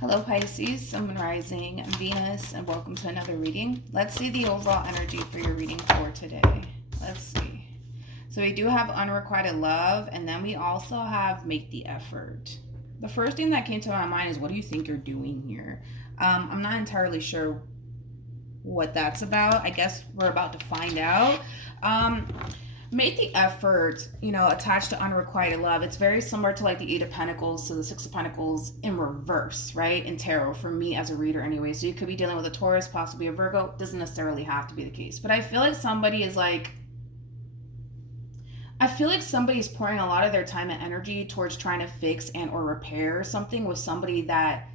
Hello Pisces, Sun, Moon, Rising, and Venus, and welcome to another reading. Let's see the overall energy for your reading for today. Let's see. So we do have unrequited love, and then we also have make the effort. The first thing that came to my mind is, what do you think you're doing here? I'm not entirely sure what that's about. I guess we're about to find out. Make the effort, attached to unrequited love. It's very similar to like the Eight of Pentacles to the Six of Pentacles in reverse, right? In tarot, for me as a reader anyway. So you could be dealing with a Taurus, possibly a Virgo. Doesn't necessarily have to be the case. But I feel like somebody's pouring a lot of their time and energy towards trying to fix and or repair something with somebody that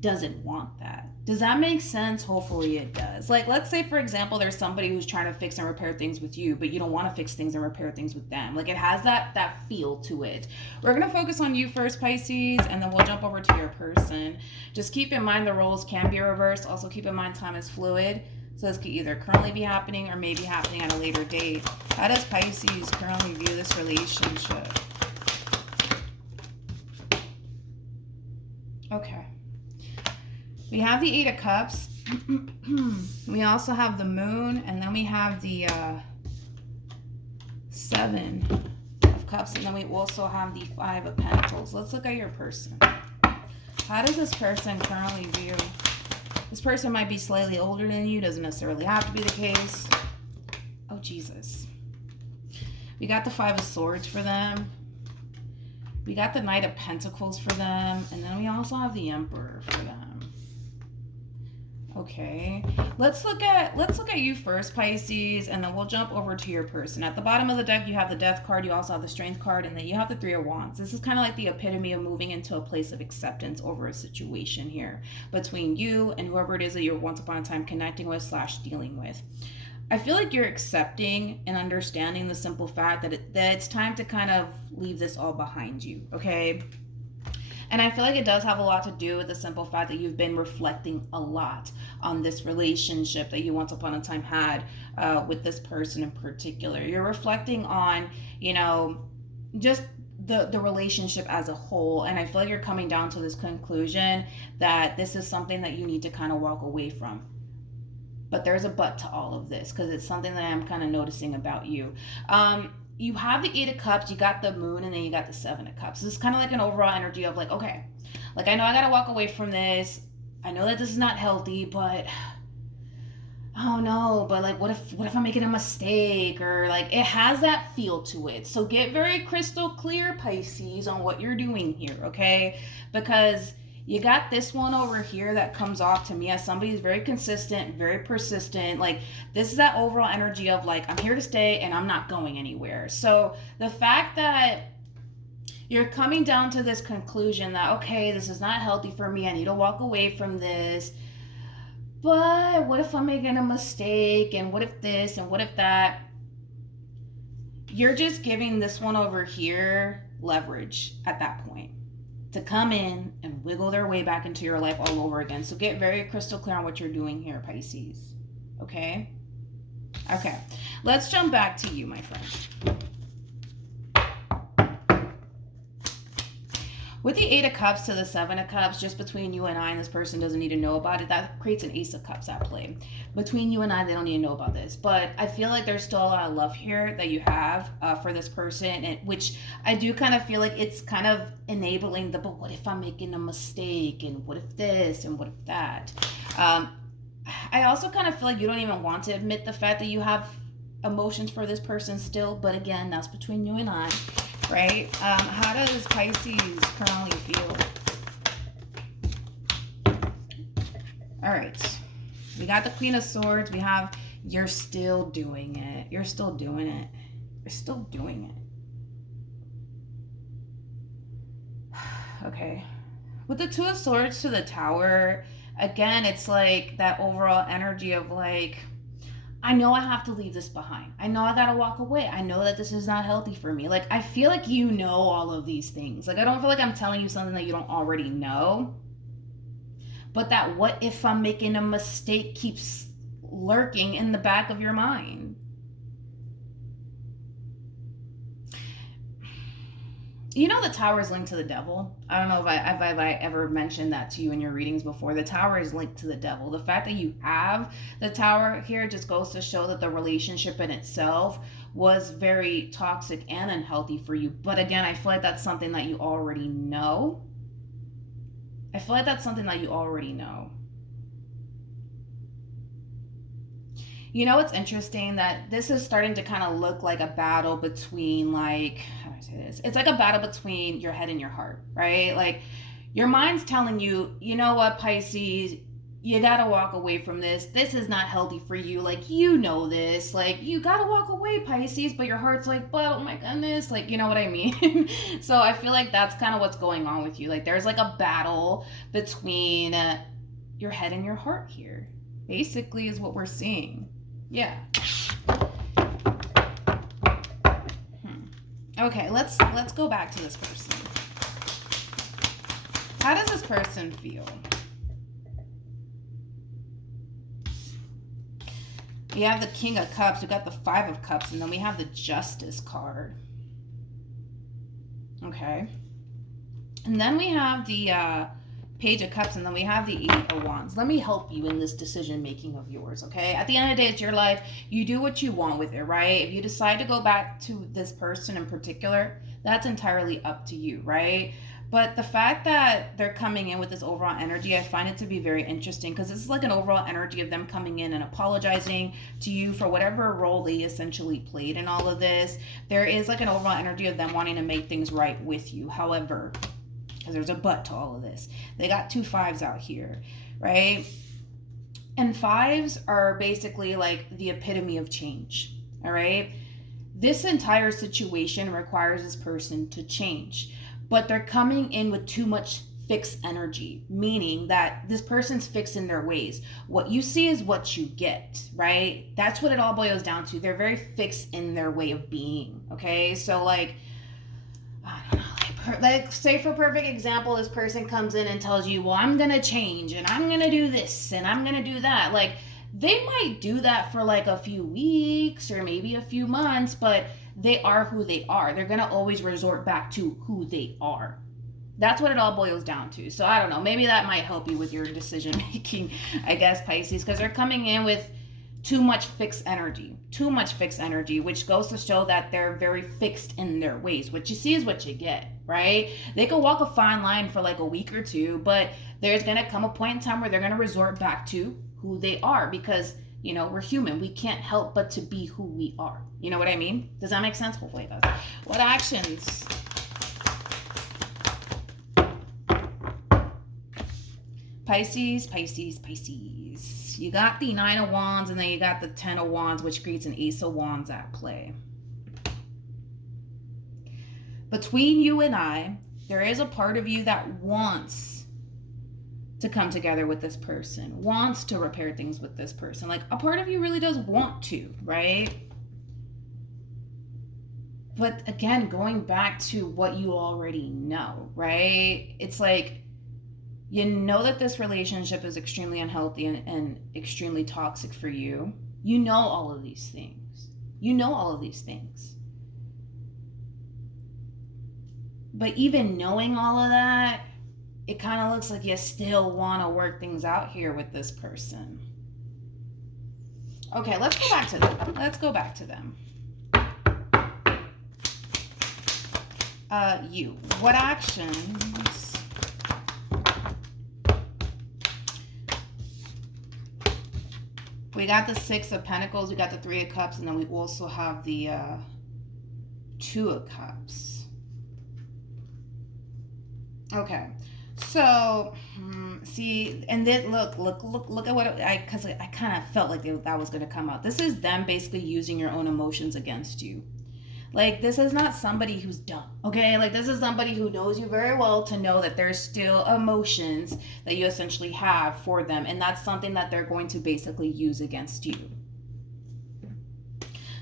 doesn't want that. Does that make sense? Hopefully it does. Like, let's say, for example, there's somebody who's trying to fix and repair things with you, but you don't want to fix things and repair things with them. Like, it has that feel to it. We're going to focus on you first, Pisces, and then we'll jump over to your person. Just keep in mind the roles can be reversed. Also, keep in mind time is fluid. So this could either currently be happening or maybe happening at a later date. How does Pisces currently view this relationship? Okay. We have the Eight of Cups. We also have the Moon, and then we have the Seven of Cups, and then we also have the Five of Pentacles. Let's look at your person. How does this person currently view? This person might be slightly older than you. Doesn't necessarily have to be the case. Oh, Jesus. We got the Five of Swords for them. We got the Knight of Pentacles for them, and then we also have the Emperor for them. Okay, let's look at you first, Pisces, and then we'll jump over to your person. At the bottom of the deck, you have the Death card, you also have the Strength card, and then you have the Three of Wands. This is kind of like the epitome of moving into a place of acceptance over a situation here between you and whoever it is that you're once upon a time connecting with / dealing with. I feel like you're accepting and understanding the simple fact that it's time to kind of leave this all behind you, okay? And I feel like it does have a lot to do with the simple fact that you've been reflecting a lot on this relationship that you once upon a time had with this person in particular. You're reflecting on, just the relationship as a whole. And I feel like you're coming down to this conclusion that this is something that you need to kind of walk away from. But there's a but to all of this, because it's something that I'm kind of noticing about you. You have the Eight of Cups, you got the Moon, and then you got the Seven of Cups. This is kind of like an overall energy of like, okay, like I know I got to walk away from this. I know that this is not healthy, but oh no, but like what if I'm making a mistake, or like it has that feel to it. So get very crystal clear, Pisces, on what you're doing here, okay? Because you got this one over here that comes off to me as somebody who's very consistent, very persistent. Like, this is that overall energy of like, I'm here to stay and I'm not going anywhere. So the fact that you're coming down to this conclusion that, okay, this is not healthy for me, I need to walk away from this, but what if I'm making a mistake, and what if this and what if that? You're just giving this one over here leverage at that point to come in and wiggle their way back into your life all over again. So get very crystal clear on what you're doing here, Pisces. Okay? Okay. Let's jump back to you, my friend. With the Eight of Cups to the Seven of Cups, just between you and I, and this person doesn't need to know about it, that creates an Ace of Cups at play. Between you and I, they don't need to know about this. But I feel like there's still a lot of love here that you have for this person, and which I do kind of feel like it's kind of enabling but what if I'm making a mistake, and what if this, and what if that? I also kind of feel like you don't even want to admit the fact that you have emotions for this person still, but again, that's between you and I. Right? How does Pisces currently feel? All right. We got the Queen of Swords. We have, you're still doing it. You're still doing it. You're still doing it. Okay. With the Two of Swords to the Tower, again, it's like that overall energy of like, I know I have to leave this behind. I know I gotta walk away. I know that this is not healthy for me. Like, I feel like you know all of these things. Like, I don't feel like I'm telling you something that you don't already know. But that what if I'm making a mistake keeps lurking in the back of your mind. You know, the tower is linked to the devil. I don't know if I ever mentioned that to you in your readings before. The tower is linked to the devil. The fact that you have the tower here just goes to show that the relationship in itself was very toxic and unhealthy for you. But again, I feel like that's something that you already know. I feel like that's something that you already know. You know, it's interesting that this is starting to kind of look like a battle between, like, how do I say this? It's like a battle between your head and your heart, right? Like, your mind's telling you, you know what, Pisces, you gotta walk away from this. This is not healthy for you. Like, you know this. Like, you gotta walk away, Pisces. But your heart's like, but oh my goodness. Like, you know what I mean? So I feel like that's kind of what's going on with you. Like, there's like a battle between your head and your heart here, basically, is what we're seeing. Yeah. Okay, let's go back to this person. How does this person feel? We have the King of Cups, we got the Five of Cups, and then we have the Justice card. Okay. And then we have the Page of Cups, and then we have the Eight of Wands. Let me help you in this decision making of yours, okay? At the end of the day, it's your life. You do what you want with it, right? If you decide to go back to this person in particular, that's entirely up to you, right? But the fact that they're coming in with this overall energy, I find it to be very interesting, because this is like an overall energy of them coming in and apologizing to you for whatever role they essentially played in all of this. There is like an overall energy of them wanting to make things right with you. However, because there's a but to all of this, they got two fives out here, right? And fives are basically like the epitome of change, all right? This entire situation requires this person to change, but they're coming in with too much fixed energy, meaning that this person's fixed in their ways. What you see is what you get, right? That's what it all boils down to. They're very fixed in their way of being, okay? So like, I don't know, like say for perfect example, this person comes in and tells you, well, I'm gonna change and I'm gonna do this and I'm gonna do that. Like, they might do that for like a few weeks or maybe a few months, but they are who they are. They're gonna always resort back to who they are. That's what it all boils down to. So I don't know, maybe that might help you with your decision making, I guess, Pisces, because they're coming in with too much fixed energy, which goes to show that they're very fixed in their ways. What you see is what you get, right? They could walk a fine line for like a week or two, but there's going to come a point in time where they're going to resort back to who they are, because, you know, we're human. We can't help but to be who we are. You know what I mean? Does that make sense? Hopefully it does. What actions? Pisces, Pisces, Pisces. You got the Nine of Wands, and then you got the Ten of Wands, which creates an Ace of Wands at play. Between you and I, there is a part of you that wants to come together with this person, wants to repair things with this person. Like, a part of you really does want to, right? But again, going back to what you already know, right? It's like, you know that this relationship is extremely unhealthy and extremely toxic for you. You know all of these things. But even knowing all of that, it kind of looks like you still want to work things out here with this person. Okay, let's go back to them. You. What actions? We got the Six of Pentacles, we got the Three of Cups, and then we also have the Two of Cups. Okay, so see, and then look at what because I kind of felt like that was going to come out. This is them basically using your own emotions against you. Like, this is not somebody who's dumb, okay? Like, this is somebody who knows you very well to know that there's still emotions that you essentially have for them, and that's something that they're going to basically use against you.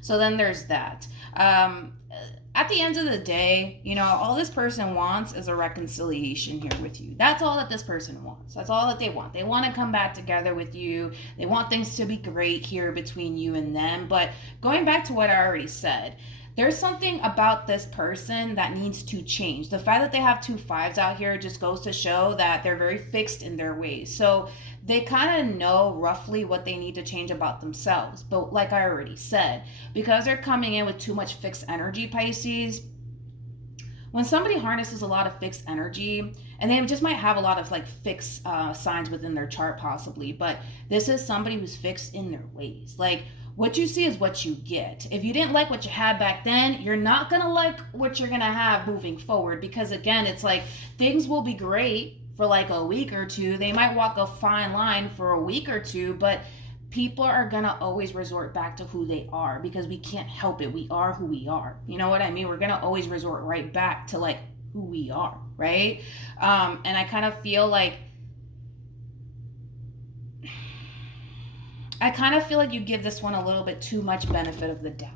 So then there's that. At the end of the day, you know, all this person wants is a reconciliation here with you. That's all that this person wants. That's all that they want. They want to come back together with you. They want things to be great here between you and them. But going back to what I already said, there's something about this person that needs to change. The fact that they have 2 5s out here just goes to show that they're very fixed in their ways. So they kind of know roughly what they need to change about themselves. But like I already said, because they're coming in with too much fixed energy, Pisces, when somebody harnesses a lot of fixed energy, and they just might have a lot of like fixed signs within their chart possibly, but this is somebody who's fixed in their ways. Like, what you see is what you get. If you didn't like what you had back then, you're not gonna like what you're gonna have moving forward, because again, it's like things will be great for like a week or two. They might walk a fine line for a week or two, but people are gonna always resort back to who they are, because we can't help it. We are who we are. You know what I mean? We're gonna always resort right back to like who we are, right? And I kind of feel like you give this one a little bit too much benefit of the doubt.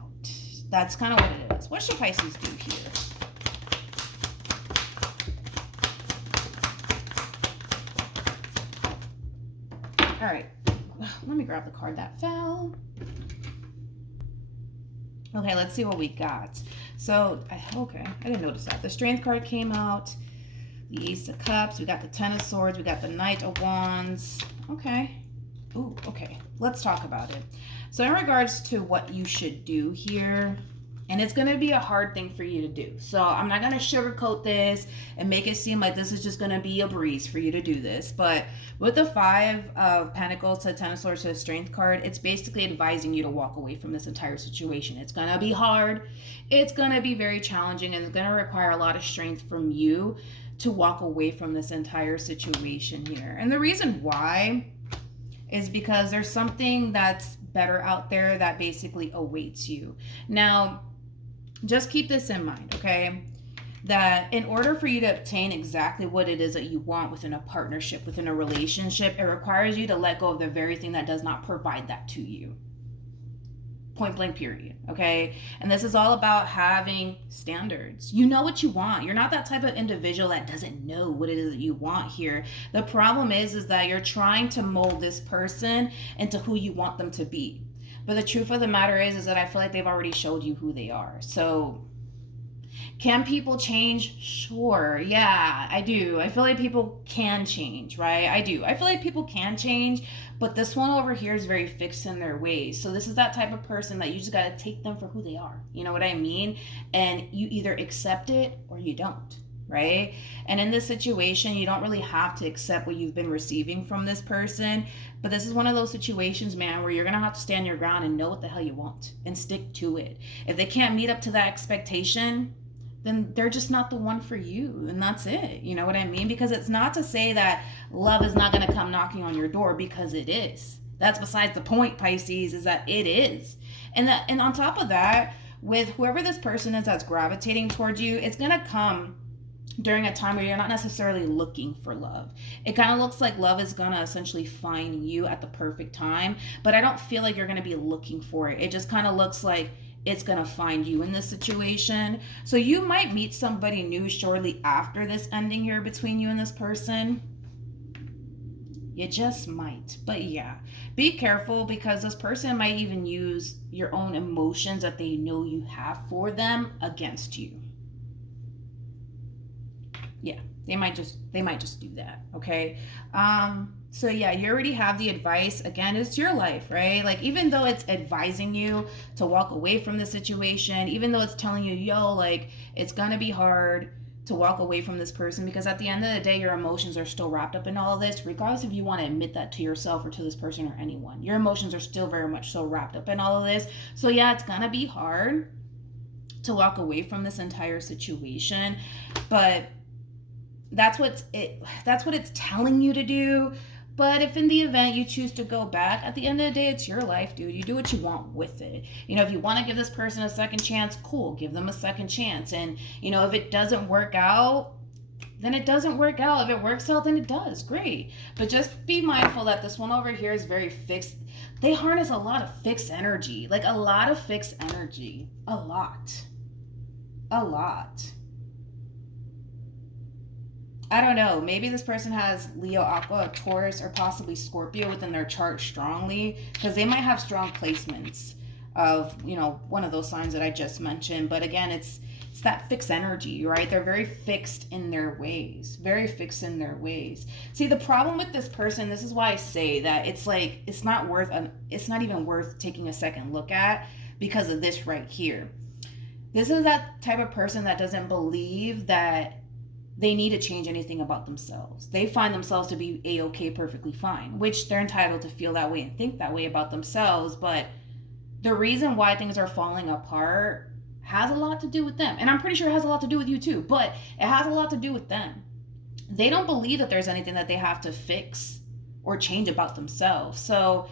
That's kind of what it is. What should Pisces do here? All right, let me grab the card that fell. Okay, let's see what we got. So, okay, I didn't notice that. The Strength card came out, the Ace of Cups, we got the Ten of Swords, we got the Knight of Wands. Okay. Ooh, okay, let's talk about it. So in regards to what you should do here, and it's going to be a hard thing for you to do. So I'm not going to sugarcoat this and make it seem like this is just going to be a breeze for you to do this. But with the 5 of Pentacles to the Ten of Swords to the Strength card, it's basically advising you to walk away from this entire situation. It's going to be hard. It's going to be very challenging, and it's going to require a lot of strength from you to walk away from this entire situation here. And the reason why is because there's something that's better out there that basically awaits you. Now, just keep this in mind, okay? That in order for you to obtain exactly what it is that you want within a partnership, within a relationship, it requires you to let go of the very thing that does not provide that to you. Point blank, period. Okay. And this is all about having standards. You know what you want. You're not that type of individual that doesn't know what it is that you want here. The problem is that you're trying to mold this person into who you want them to be. But the truth of the matter is that I feel like they've already showed you who they are. So can people change? Sure. Yeah, I do. I feel like people can change, right? I do. I feel like people can change, but this one over here is very fixed in their ways. So this is that type of person that you just got to take them for who they are. You know what I mean? And you either accept it or you don't, right? And in this situation, you don't really have to accept what you've been receiving from this person. But this is one of those situations, man, where you're going to have to stand your ground and know what the hell you want and stick to it. If they can't meet up to that expectation, then they're just not the one for you, and that's it. You know what I mean? Because it's not to say that love is not going to come knocking on your door, because it is. That's besides the point, Pisces, is that it is. And on top of that, with whoever this person is that's gravitating towards you, it's going to come during a time where you're not necessarily looking for love. It kind of looks like love is going to essentially find you at the perfect time, but I don't feel like you're going to be looking for it. It just kind of looks like it's going to find you in this situation. So you might meet somebody new shortly after this ending here between you and this person. You just might. But yeah, be careful, because this person might even use your own emotions that they know you have for them against you. Yeah, they might just do that, okay? So yeah, you already have the advice. Again, it's your life, right? Like, even though it's advising you to walk away from the situation, even though it's telling you, yo, like, it's gonna be hard to walk away from this person, because at the end of the day, your emotions are still wrapped up in all of this, regardless if you want to admit that to yourself or to this person or anyone. Your emotions are still very much so wrapped up in all of this. So yeah, it's gonna be hard to walk away from this entire situation, but that's what it's telling you to do. But if in the event you choose to go back, at the end of the day, it's your life, dude. You do what you want with it. You know, if you want to give this person a second chance, cool, give them a second chance. And, you know, if it doesn't work out, then it doesn't work out. If it works out, then it does. Great. But just be mindful that this one over here is very fixed. They harness a lot of fixed energy, like a lot of fixed energy. A lot. I don't know, maybe this person has Leo, Aqua, Taurus, or possibly Scorpio within their chart strongly, because they might have strong placements of, you know, one of those signs that I just mentioned. But again, it's that fixed energy, right? They're very fixed in their ways, very fixed in their ways. See, the problem with this person, this is why I say that it's like, it's not even worth taking a second look at, because of this right here. This is that type of person that doesn't believe that they need to change anything about themselves. They find themselves to be a-okay, perfectly fine, which they're entitled to feel that way and think that way about themselves. But the reason why things are falling apart has a lot to do with them. And I'm pretty sure it has a lot to do with you too, but it has a lot to do with them. They don't believe that there's anything that they have to fix or change about themselves. So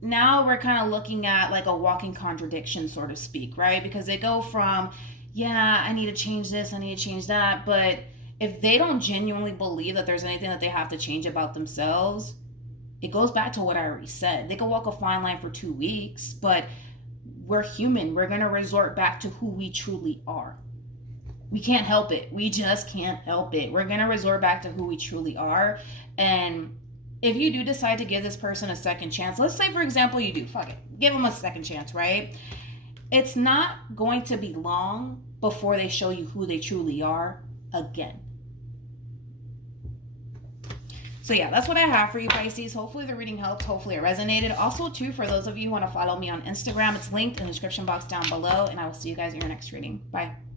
now we're kind of looking at like a walking contradiction, so to speak, right? Because they go from, yeah, I need to change this, I need to change that. But if they don't genuinely believe that there's anything that they have to change about themselves, it goes back to what I already said. They can walk a fine line for 2 weeks, but we're human. We're going to resort back to who we truly are. We can't help it. We just can't help it. We're going to resort back to who we truly are. And if you do decide to give this person a second chance, let's say, for example, you do, fuck it, give them a second chance, right? It's not going to be long before they show you who they truly are again. So yeah, that's what I have for you, Pisces. Hopefully the reading helped. Hopefully it resonated. Also, too, for those of you who want to follow me on Instagram, it's linked in the description box down below. And I will see you guys in your next reading. Bye.